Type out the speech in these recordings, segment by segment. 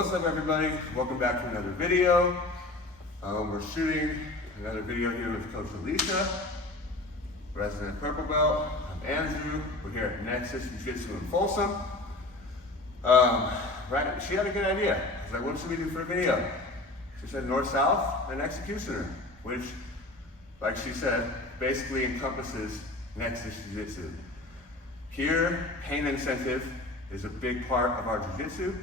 What's up, everybody? Welcome back to another video. We're shooting another video here with Coach Alicia, resident purple belt. I'm Andrew. We're here at Nexus Jiu-Jitsu in Folsom. Right, she had a good idea. I was like, what should we do for a video? She said north-south and executioner, which, like she said, basically encompasses Nexus Jiu-Jitsu. Here, pain incentive is a big part of our jiu-jitsu,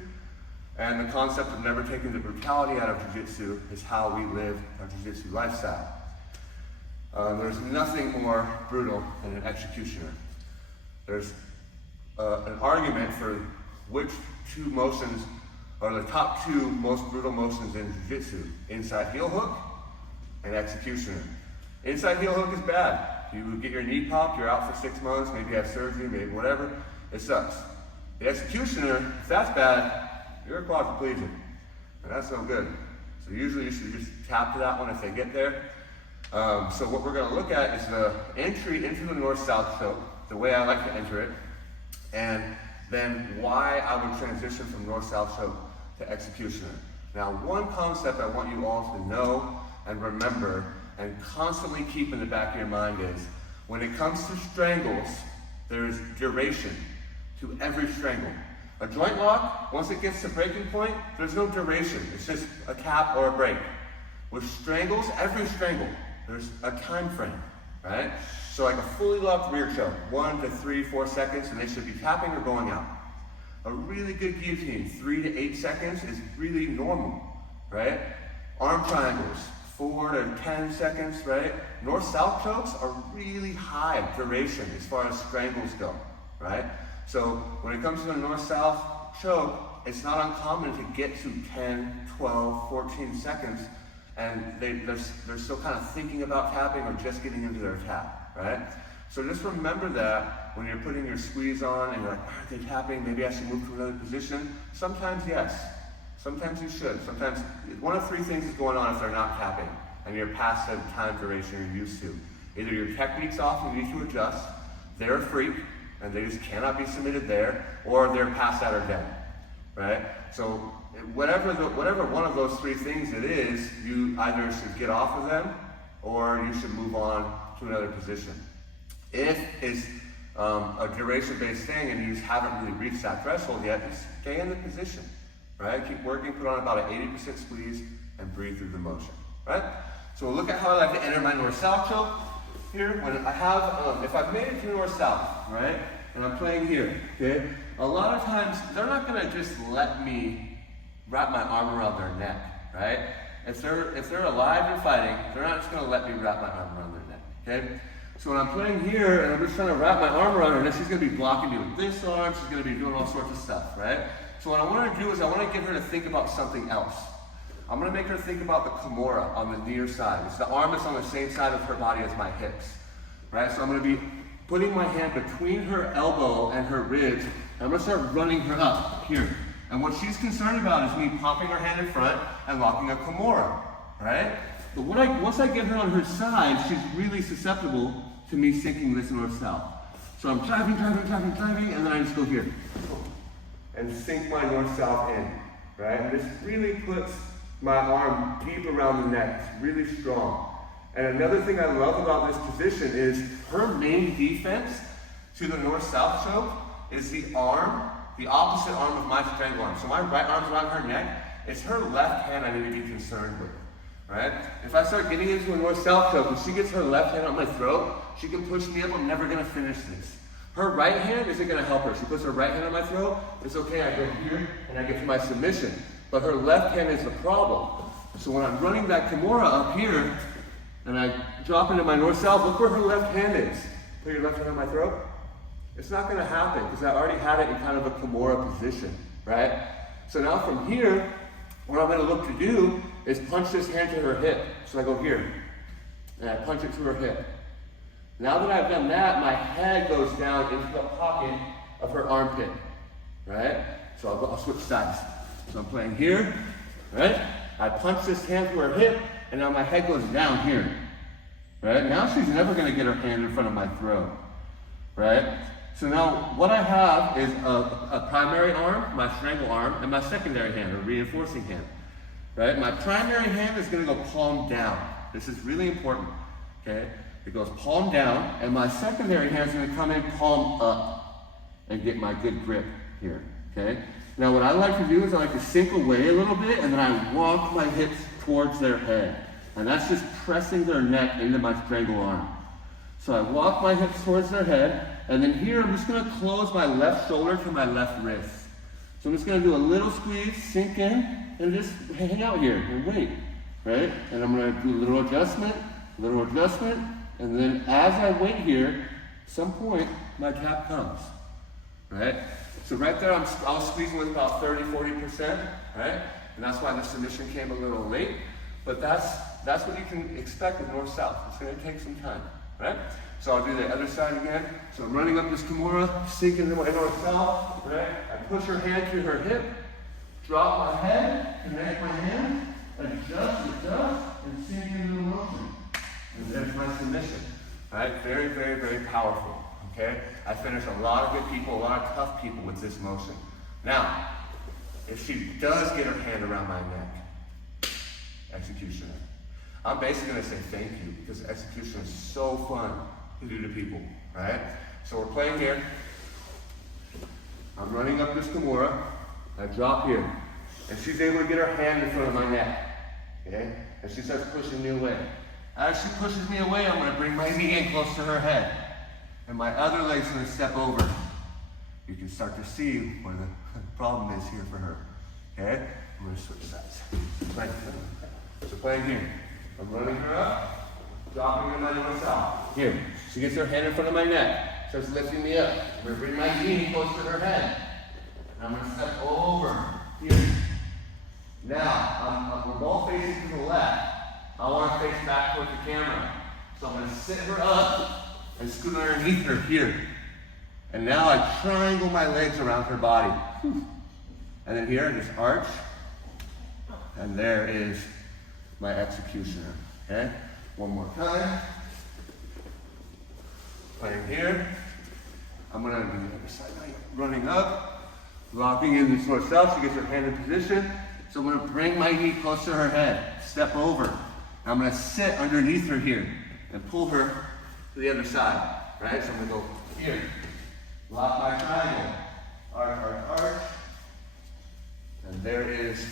and the concept of never taking the brutality out of jiu-jitsu is how we live our jiu-jitsu lifestyle. There's nothing more brutal than an executioner. There's an argument for which two motions are the top two most brutal motions in jiu-jitsu: inside heel hook and executioner. Inside heel hook is bad. You get your knee popped, you're out for 6 months, maybe you have surgery, maybe whatever, it sucks. The executioner, if that's bad, you're a quadriplegic, and that's no good. So usually you should just tap to that one if they get there. So what we're gonna look at is the entry into the north-south choke, the way I like to enter it, and then why I would transition from north-south choke to executioner. Now, one concept I want you all to know and remember and constantly keep in the back of your mind is, when it comes to strangles, there's duration to every strangle. A joint lock, once it gets to breaking point, there's no duration. It's just a tap or a break. With strangles, every strangle, there's a time frame, right? So like a fully locked rear choke, 1 to 3, 4 seconds, and they should be tapping or going out. A really good guillotine, 3 to 8 seconds is really normal, right? Arm triangles, 4 to 10 seconds, right? North-south chokes are really high duration as far as strangles go, right? So when it comes to a north-south choke, it's not uncommon to get to 10, 12, 14 seconds, and they're still kind of thinking about tapping or just getting into their tap, right? So just remember that when you're putting your squeeze on and you're like, are they tapping? Maybe I should move to another position. Sometimes yes, sometimes you should. Sometimes one of 3 things is going on if they're not tapping and you're past the time duration you're used to. Either your technique's off and you need to adjust, they're a freak, and they just cannot be submitted there, or they're past that or dead, right? So whatever one of those 3 things it is, you either should get off of them or you should move on to another position. If it's a duration-based thing and you just haven't really reached that threshold yet, just stay in the position, right? Keep working, put on about an 80% squeeze, and breathe through the motion, right? So we'll look at how I like to enter my north-south choke. Here, when I have, if I've made it to north-south, right, and I'm playing here, okay, a lot of times they're not gonna just let me wrap my arm around their neck, right? If they're alive and fighting, they're not just gonna let me wrap my arm around their neck, okay? So when I'm playing here and I'm just trying to wrap my arm around her neck, she's gonna be blocking me with this arm, she's gonna be doing all sorts of stuff, right? So what I wanna do is I wanna get her to think about something else. I'm gonna make her think about the Kimura on the near side. It's the arm that's on the same side of her body as my hips, right? So I'm gonna be putting my hand between her elbow and her ribs, and I'm gonna start running her up here. And what she's concerned about is me popping her hand in front and locking a Kimura, right? But once I get her on her side, she's really susceptible to me sinking this north-south. So I'm driving, and then I just go here and sink my north-south in, right? And this really puts my arm deep around the neck. It's really strong. And another thing I love about this position is her main defense to the north-south choke is the arm, the opposite arm of my strangle arm. So my right arm's around her neck. It's her left hand I need to be concerned with, right? If I start getting into a north-south choke and she gets her left hand on my throat, she can push me up. I'm never gonna finish this. Her right hand isn't gonna help her. She puts her right hand on my throat. It's okay, I go here and I get to my submission. But her left hand is the problem. So when I'm running that Kimura up here, and I drop into my north-south, look where her left hand is. Put your left hand on my throat. It's not gonna happen, because I already had it in kind of a Kimura position, right? So now from here, what I'm gonna look to do is punch this hand to her hip. So I go here, and I punch it to her hip. Now that I've done that, my head goes down into the pocket of her armpit, right? So I'll switch sides. So I'm playing here, right? I punch this hand to her hip, and now my head goes down here, right? Now she's never gonna get her hand in front of my throat, right? So now what I have is a primary arm, my strangle arm, and my secondary hand, or reinforcing hand. Right? My primary hand is going to go palm down. This is really important. Okay? It goes palm down, and my secondary hand is going to come in palm up and get my good grip here. Okay? Now what I like to do is I like to sink away a little bit, and then I walk my hips towards their head. And that's just pressing their neck into my strangle arm. So I walk my hips towards their head, and then here I'm just going to close my left shoulder to my left wrist. So I'm just going to do a little squeeze, sink in, and just hang out here and wait, right? And I'm going to do a little adjustment, and then as I wait here, at some point, my tap comes, right? So right there, I was squeezing with about 30-40%, right? And that's why the submission came a little late, but that's what you can expect with north-south. It's going to take some time, right? So I'll do the other side again. So I'm running up this Kimura, sinking into my north-south, right? I push her hand to her hip, drop my head, connect my hand, adjust, and sink into the motion. And there's my submission, right? Very, very, very powerful, okay? I finish a lot of good people, a lot of tough people with this motion. Now, if she does get her hand around my neck, executioner. I'm basically going to say thank you because execution is so fun to do to people, right? So we're playing here. I'm running up this Kimura. I drop here. And she's able to get her hand in front of my neck, okay? And she starts pushing me away. As she pushes me away, I'm going to bring my knee in close to her head. And my other leg's going to step over. You can start to see where the problem is here for her, okay? I'm going to switch sides. So playing here. I'm running her up, dropping her to my side. Here, she gets her hand in front of my neck, starts lifting me up. I'm going to bring my knee close to her head. And I'm going to step over here. Now, we're both facing to the left. I want to face back towards the camera. So I'm going to sit her up and scoot underneath her here. And now I triangle my legs around her body. And then here, just arch. And there is my executioner, okay? One more time. Playing here. I'm gonna do the other side. Running up, locking in this north-south. She gets her hand in position. So I'm gonna bring my knee close to her head, step over. I'm gonna sit underneath her here and pull her to the other side, right? So I'm gonna go here, lock my triangle, arch. And there is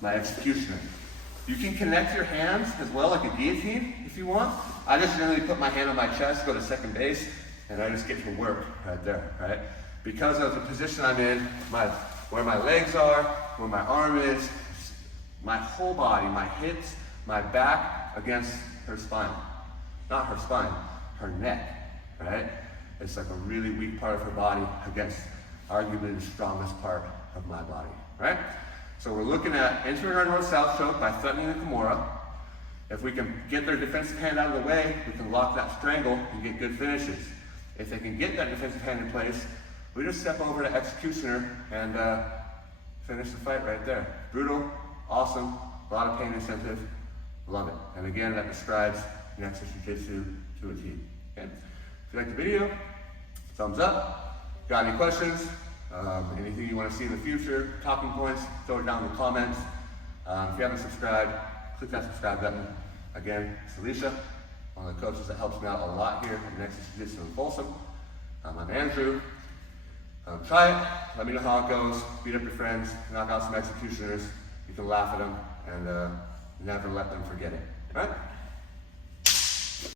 my executioner. You can connect your hands as well, like a guillotine, if you want. I just generally put my hand on my chest, go to second base, and I just get to work right there, right? Because of the position I'm in, where my legs are, where my arm is, my whole body, my hips, my back against her spine. Not her spine, her neck, right? It's like a really weak part of her body against arguably the strongest part of my body, right? So we're looking at entering our north-south choke by threatening the Kimura. If we can get their defensive hand out of the way, we can lock that strangle and get good finishes. If they can get that defensive hand in place, we just step over to executioner and finish the fight right there. Brutal, awesome, a lot of pain incentive, love it. And again, that describes Nexus Jiu-Jitsu to a T. Okay? If you like the video, thumbs up. Got any questions? Anything you want to see in the future, talking points, throw it down in the comments. If you haven't subscribed, click that subscribe button. Again, it's Alicia, one of the coaches that helps me out a lot here at Nexus Jiu-Jitsu in Folsom. I'm Andrew. Try it, let me know how it goes, beat up your friends, knock out some executioners. You can laugh at them and never let them forget it. All right?